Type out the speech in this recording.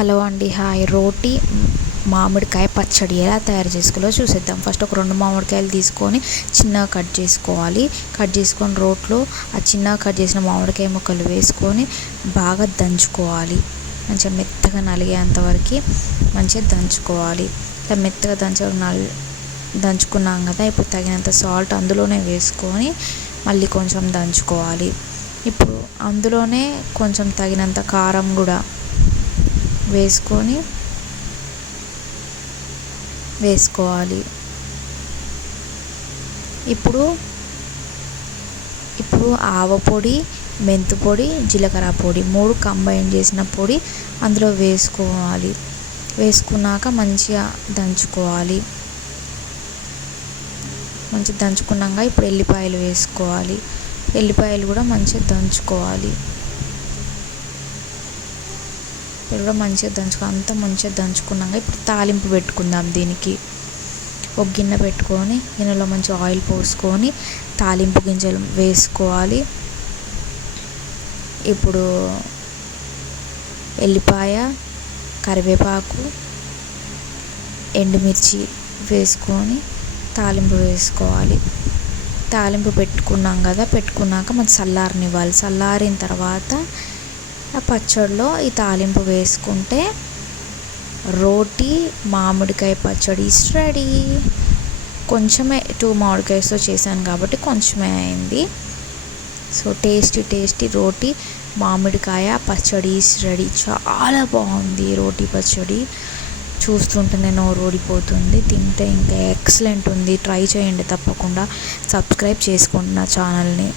Hello అండి, hi. రోటి మామిడికాయ పచ్చడి ఎలా తయారు చేసుకోవాలో చూసేద్దాం. ఫస్ట్ ఒక 2 మామిడికాయలు తీసుకొని చిన్నగా కట్ చేసుకోవాలి. కట్ చేసుకొని రోట్లో ఆ చిన్నగా కట్ చేసిన మామిడికాయ ముక్కలు వేసుకొని బాగా దంచుకోవాలి. మంచిగా మెత్తగా నలిగేంత వరకు మంచిగా దంచుకోవాలి. ఇట్లా మెత్తగా దంచుకున్నాం కదా, ఇప్పుడు తగినంత సాల్ట్ అందులోనే వేసుకొని మళ్ళీ కొంచెం దంచుకోవాలి. ఇప్పుడు అందులోనే కొంచెం తగినంత కారం కూడా వేసుకోవాలి. ఇప్పుడు ఆవపొడి, మెంతు పొడి, జీలకర్ర పొడి 3 కంబైన్ చేసిన పొడి అందులో వేసుకోవాలి. వేసుకున్నాక మంచిగా దంచుకోవాలి. మంచిగా దంచుకున్నాక ఇప్పుడు ఎల్లిపాయలు వేసుకోవాలి. ఎల్లిపాయలు కూడా మంచిగా దంచుకోవాలి. కూడా మంచిగా అంతా మంచిగా దంచుకున్నాక ఇప్పుడు తాలింపు పెట్టుకుందాం. దీనికి ఒక గిన్నె పెట్టుకొని గిన్నెలో మంచిగా ఆయిల్ పోసుకొని తాలింపు గింజలు వేసుకోవాలి. ఇప్పుడు ఎల్లిపాయ, కరివేపాకు, ఎండుమిర్చి వేసుకొని తాలింపు వేసుకోవాలి. తాలింపు పెట్టుకున్నాం కదా, పెట్టుకున్నాక మనం చల్లారనివ్వాలి. చల్లారిన తర్వాత ఆ పచ్చడిలో ఈ తాలింపు వేసుకుంటే రోటి మామిడికాయ పచ్చడి ఈస్ రెడీ. కొంచెమే 2 మామిడికాయతో చేశాను కాబట్టి కొంచెమే అయింది. సో టేస్టీ రోటి మామిడికాయ పచ్చడి ఈస్ రెడీ. చాలా బాగుంది రోటి పచ్చడి. చూస్తుంటేనే నోరు ఊడిపోతుంది. తింటే ఇంకా ఎక్సలెంట్ ఉంది. ట్రై చేయండి తప్పకుండా. సబ్స్క్రైబ్ చేసుకోండి నా ఛానల్ని.